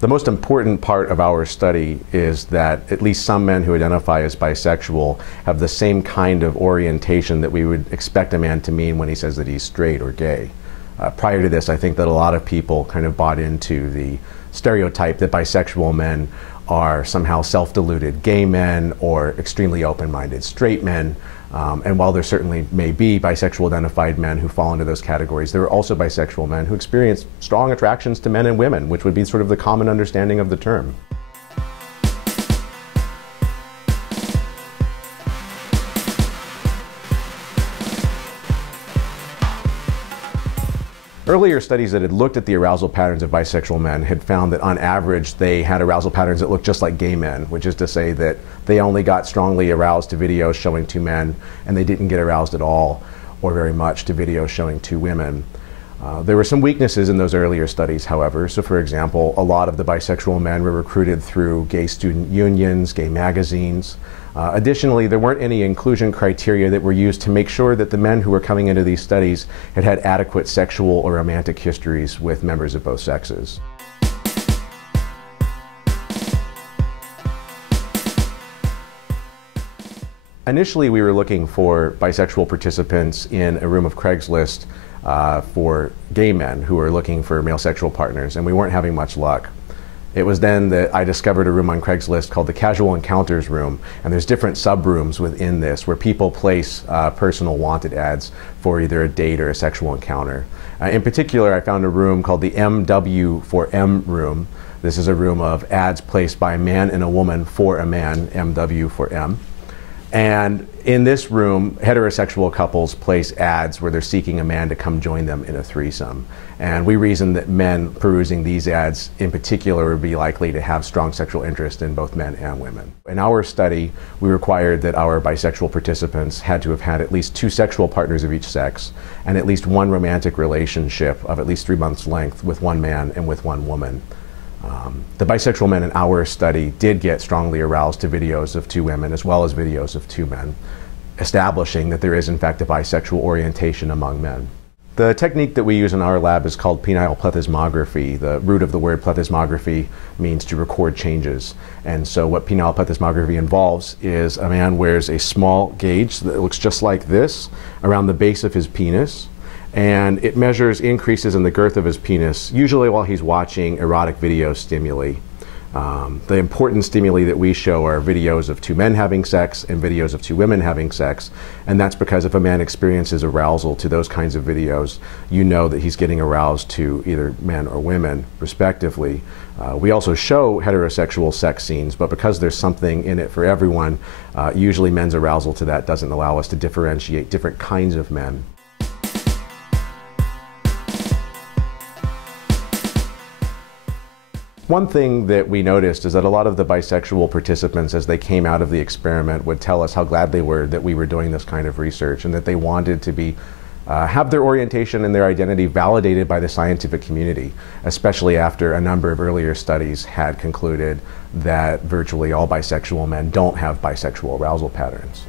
The most important part of our study is that at least some men who identify as bisexual have the same kind of orientation that we would expect a man to mean when he says that he's straight or gay. Prior to this, I think that a lot of people kind of bought into the stereotype that bisexual men are somehow self-deluded gay men or extremely open-minded straight men. And while there certainly may be bisexual identified men who fall into those categories, there are also bisexual men who experience strong attractions to men and women, which would be sort of the common understanding of the term. Earlier studies that had looked at the arousal patterns of bisexual men had found that on average they had arousal patterns that looked just like gay men, which is to say that they only got strongly aroused to videos showing two men and they didn't get aroused at all or very much to videos showing two women. There were some weaknesses in those earlier studies, however. So for example, a lot of the bisexual men were recruited through gay student unions, gay magazines. Additionally, there weren't any inclusion criteria that were used to make sure that the men who were coming into these studies had had adequate sexual or romantic histories with members of both sexes. Initially, we were looking for bisexual participants in a room of Craigslist for gay men who were looking for male sexual partners, and we weren't having much luck. It was then that I discovered a room on Craigslist called the Casual Encounters Room, and there's different sub-rooms within this where people place personal wanted ads for either a date or a sexual encounter. In particular, I found a room called the MW for M room. This is a room of ads placed by a man and a woman for a man, MW for M. And in this room, heterosexual couples place ads where they're seeking a man to come join them in a threesome. And we reasoned that men perusing these ads in particular would be likely to have strong sexual interest in both men and women. In our study, we required that our bisexual participants had to have had at least two sexual partners of each sex and at least one romantic relationship of at least 3 months' length with one man and with one woman. The bisexual men in our study did get strongly aroused to videos of two women as well as videos of two men, establishing that there is in fact a bisexual orientation among men. The technique that we use in our lab is called penile plethysmography. The root of the word plethysmography means to record changes. And so what penile plethysmography involves is a man wears a small gauge that looks just like this around the base of his penis, and it measures increases in the girth of his penis, usually while he's watching erotic video stimuli. The important stimuli that we show are videos of two men having sex and videos of two women having sex, and that's because if a man experiences arousal to those kinds of videos, you know that he's getting aroused to either men or women, respectively. We also show heterosexual sex scenes, but because there's something in it for everyone, usually men's arousal to that doesn't allow us to differentiate different kinds of men. One thing that we noticed is that a lot of the bisexual participants, as they came out of the experiment, would tell us how glad they were that we were doing this kind of research and that they wanted to have their orientation and their identity validated by the scientific community, especially after a number of earlier studies had concluded that virtually all bisexual men don't have bisexual arousal patterns.